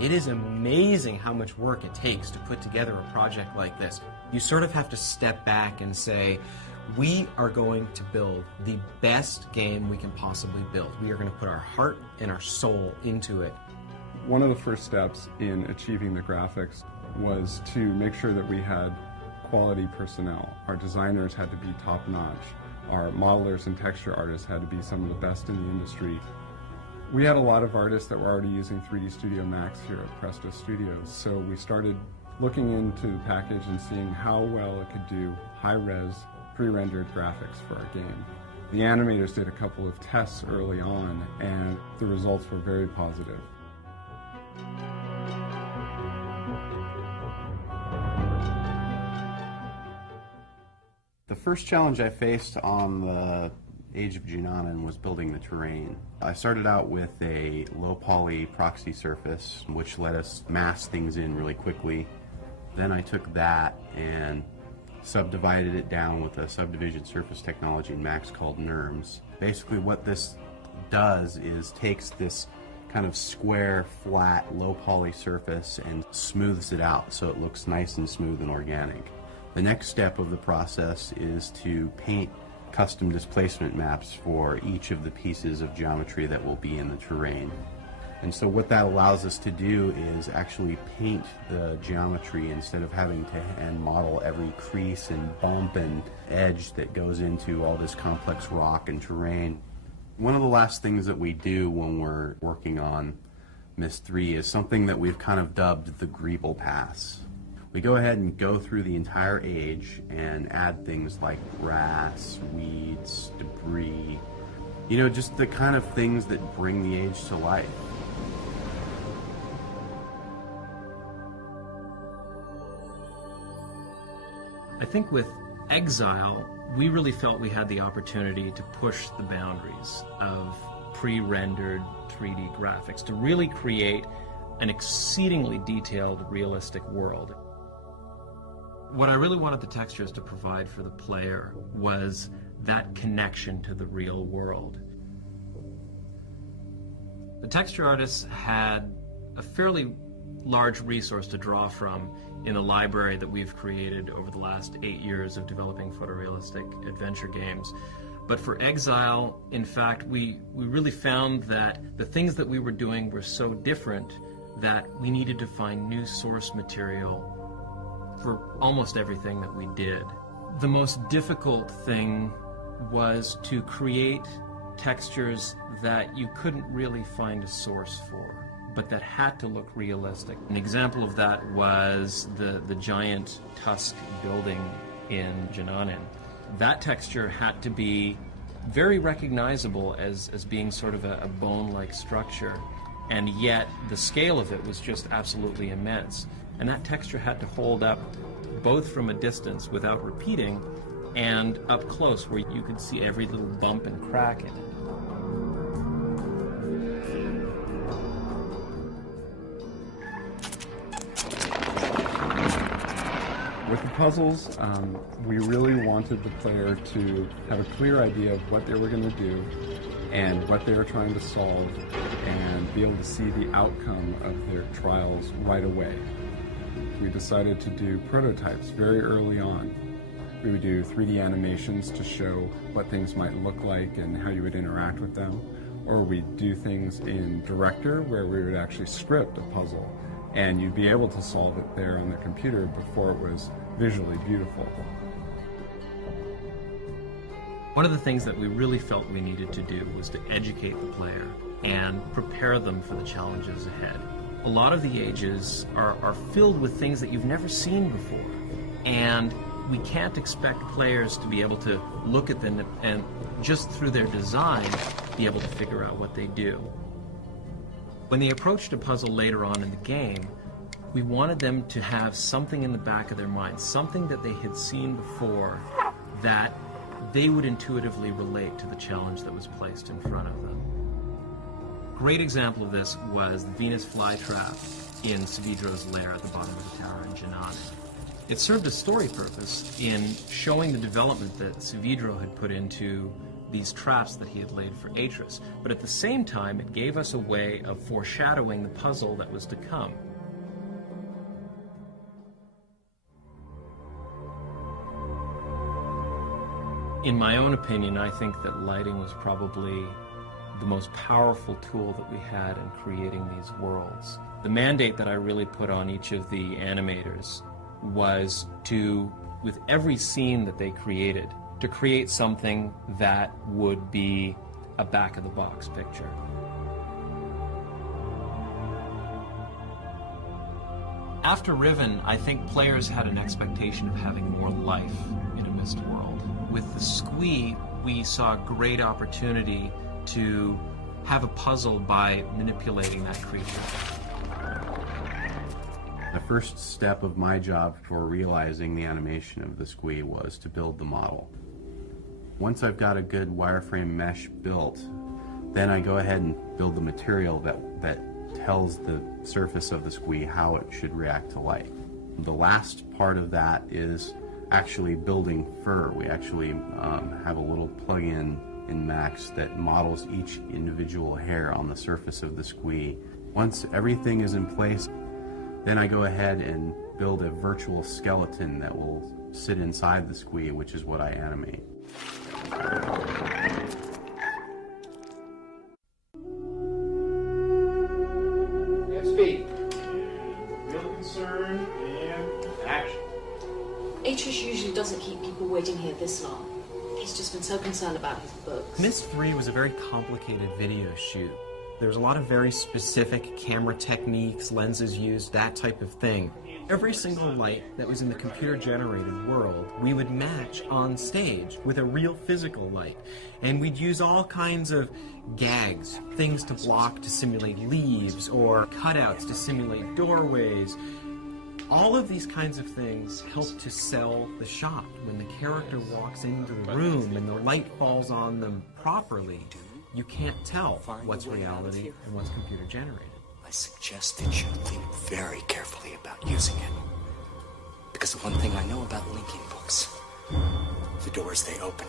It is amazing how much work it takes to put together a project like this. You sort of have to step back and say, we are going to build the best game we can possibly build. We are going to put our heart and our soul into it. One of the first steps in achieving the graphics was to make sure that we had quality personnel. Our designers had to be top-notch. Our modelers and texture artists had to be some of the best in the industry. We had a lot of artists that were already using 3D Studio Max here at Presto Studios, so we started looking into the package and seeing how well it could do high-res, pre-rendered graphics for our game. The animators did a couple of tests early on, and the results were very positive. The first challenge I faced on the Age of Junanan was building the terrain. I started out with a low poly proxy surface, which let us mask things in really quickly. Then I took that and subdivided it down with a subdivision surface technology in Max called NURMS. Basically what this does is takes this kind of square, flat, low poly surface and smooths it out so it looks nice and smooth and organic. The next step of the process is to paint custom displacement maps for each of the pieces of geometry that will be in the terrain. And so what that allows us to do is actually paint the geometry instead of having to hand model every crease and bump and edge that goes into all this complex rock and terrain. One of the last things that we do when we're working on Myst 3 is something that we've kind of dubbed the Greeble Pass. We go ahead and go through the entire age and add things like grass, weeds, debris, you know, just the kind of things that bring the age to life. I think with Exile, we really felt we had the opportunity to push the boundaries of pre-rendered 3D graphics, to really create an exceedingly detailed, realistic world. What I really wanted the textures to provide for the player was that connection to the real world. The texture artists had a fairly large resource to draw from in the library that we've created over the last 8 years of developing photorealistic adventure games. But for Exile, in fact, we really found that the things that we were doing were so different that we needed to find new source material for almost everything that we did. The most difficult thing was to create textures that you couldn't really find a source for, but that had to look realistic. An example of that was the giant tusk building in Junanan. That texture had to be very recognizable as being sort of a bone-like structure, and yet the scale of it was just absolutely immense. And that texture had to hold up both from a distance without repeating and up close where you could see every little bump and crack in it. With the puzzles, we really wanted the player to have a clear idea of what they were going to do and what they were trying to solve and be able to see the outcome of their trials right away. We decided to do prototypes very early on. We would do 3D animations to show what things might look like and how you would interact with them. Or we'd do things in Director where we would actually script a puzzle and you'd be able to solve it there on the computer before it was visually beautiful. One of the things that we really felt we needed to do was to educate the player and prepare them for the challenges ahead. A lot of the ages are filled with things that you've never seen before, and we can't expect players to be able to look at them and just through their design be able to figure out what they do. When they approached a puzzle later on in the game, we wanted them to have something in the back of their mind, something that they had seen before that they would intuitively relate to the challenge that was placed in front of them. Great example of this was the Venus flytrap in Savidro's lair at the bottom of the tower in Junanan. It served a story purpose in showing the development that Savidro had put into these traps that he had laid for Atreus. But at the same time, it gave us a way of foreshadowing the puzzle that was to come. In my own opinion, I think that lighting was probably the most powerful tool that we had in creating these worlds. The mandate that I really put on each of the animators was to, with every scene that they created, to create something that would be a back-of-the-box picture. After Riven, I think players had an expectation of having more life in a Myst world. With the Squee, we saw great opportunity to have a puzzle by manipulating that creature. The first step of my job for realizing the animation of the Squee was to build the model. Once I've got a good wireframe mesh built, then I go ahead and build the material that tells the surface of the Squee how it should react to light. The last part of that is actually building fur. We actually have a little plug-in in Max that models each individual hair on the surface of the Squee. Once everything is in place, then I go ahead and build a virtual skeleton that will sit inside the Squee, which is what I animate. Speed. Real concern and action. Atreus usually doesn't keep people waiting here this long. He's just been so concerned about his books. Myst 3 was a very complicated video shoot. There was a lot of very specific camera techniques, lenses used, that type of thing. Every single light that was in the computer-generated world, we would match on stage with a real physical light. And we'd use all kinds of gags, things to block to simulate leaves, or cutouts to simulate doorways. All of these kinds of things help to sell the shot. When the character walks into the room and the light falls on them properly, you can't tell what's reality and what's computer generated. I suggest that you think very carefully about using it. Because the one thing I know about linking books, the doors they open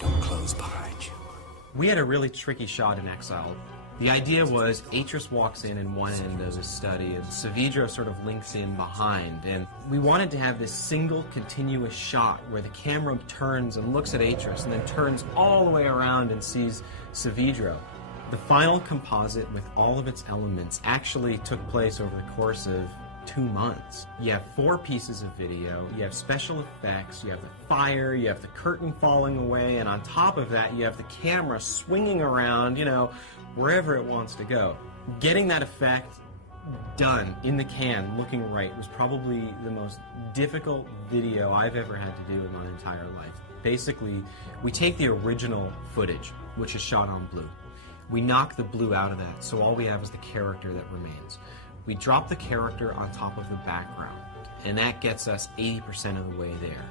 don't close behind you. We had a really tricky shot in Exile. The idea was Atreus walks in one end of his study and Savidro sort of links in behind, and we wanted to have this single continuous shot where the camera turns and looks at Atreus and then turns all the way around and sees Savidro. The final composite with all of its elements actually took place over the course of 2 months. You have 4 pieces of video, you have special effects, you have the fire, you have the curtain falling away, and on top of that you have the camera swinging around, you know, wherever it wants to go. Getting that effect done in the can, looking right, was probably the most difficult video I've ever had to do in my entire life. Basically, we take the original footage, which is shot on blue. We knock the blue out of that, so all we have is the character that remains. We drop the character on top of the background, and that gets us 80% of the way there.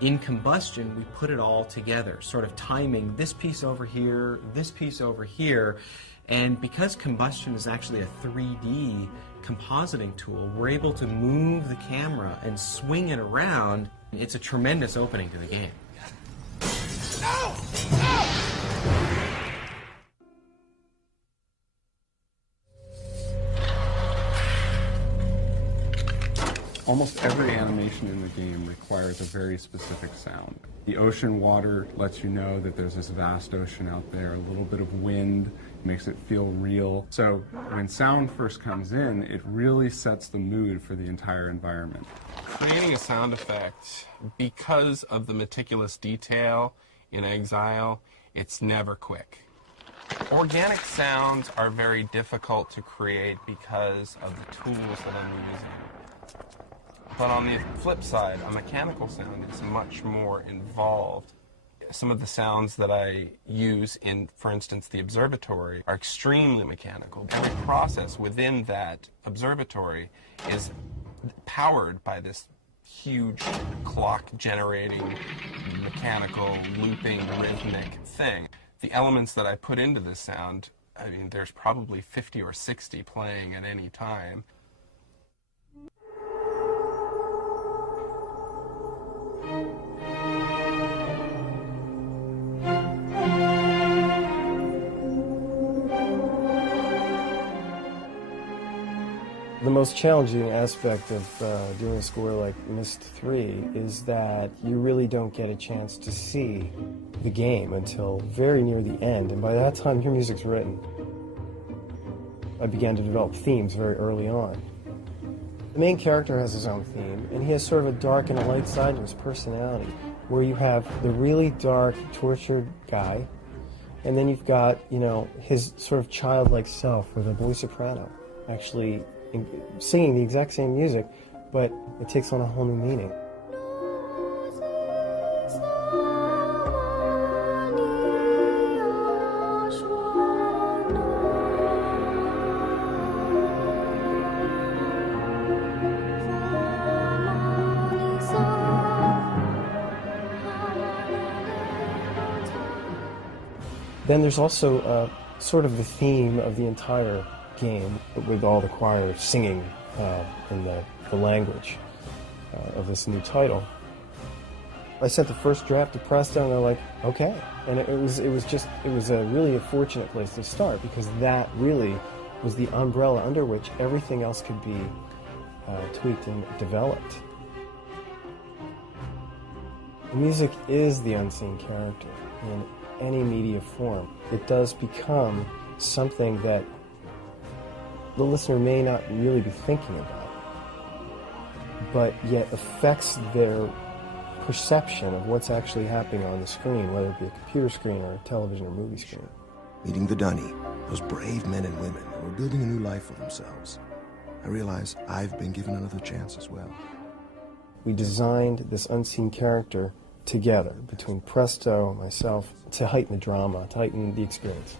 In Combustion, we put it all together, sort of timing this piece over here, and because Combustion is actually a 3D compositing tool, we're able to move the camera and swing it around. It's a tremendous opening to the game. No! No! Almost every animation in the game requires a very specific sound. The ocean water lets you know that there's this vast ocean out there. A little bit of wind makes it feel real. So when sound first comes in, it really sets the mood for the entire environment. Creating a sound effect, because of the meticulous detail in Exile, it's never quick. Organic sounds are very difficult to create because of the tools that I'm using. But on the flip side, a mechanical sound is much more involved. Some of the sounds that I use in, for instance, the observatory are extremely mechanical. Every process within that observatory is powered by this huge clock-generating, mechanical, looping, rhythmic thing. The elements that I put into this sound, I mean, there's probably 50 or 60 playing at any time. The most challenging aspect of doing a score like Myst 3 is that you really don't get a chance to see the game until very near the end, and by that time your music's written. I began to develop themes very early on. The main character has his own theme, and he has sort of a dark and a light side to his personality, where you have the really dark, tortured guy, and then you've got, you know, his sort of childlike self with a boy soprano, actually singing the exact same music, but it takes on a whole new meaning. Then there's also sort of the theme of the entire game, with all the choir singing in the language of this new title. I sent the first draft to Presto, and they're like, okay. And it was a really a fortunate place to start, because that really was the umbrella under which everything else could be tweaked and developed. Music is the unseen character in any media form. It does become something that the listener may not really be thinking about, but yet affects their perception of what's actually happening on the screen, whether it be a computer screen or a television or movie screen. Meeting the Dunny, those brave men and women who are building a new life for themselves, I realize I've been given another chance as well. We designed this unseen character together, between Presto and myself, to heighten the drama, to heighten the experience.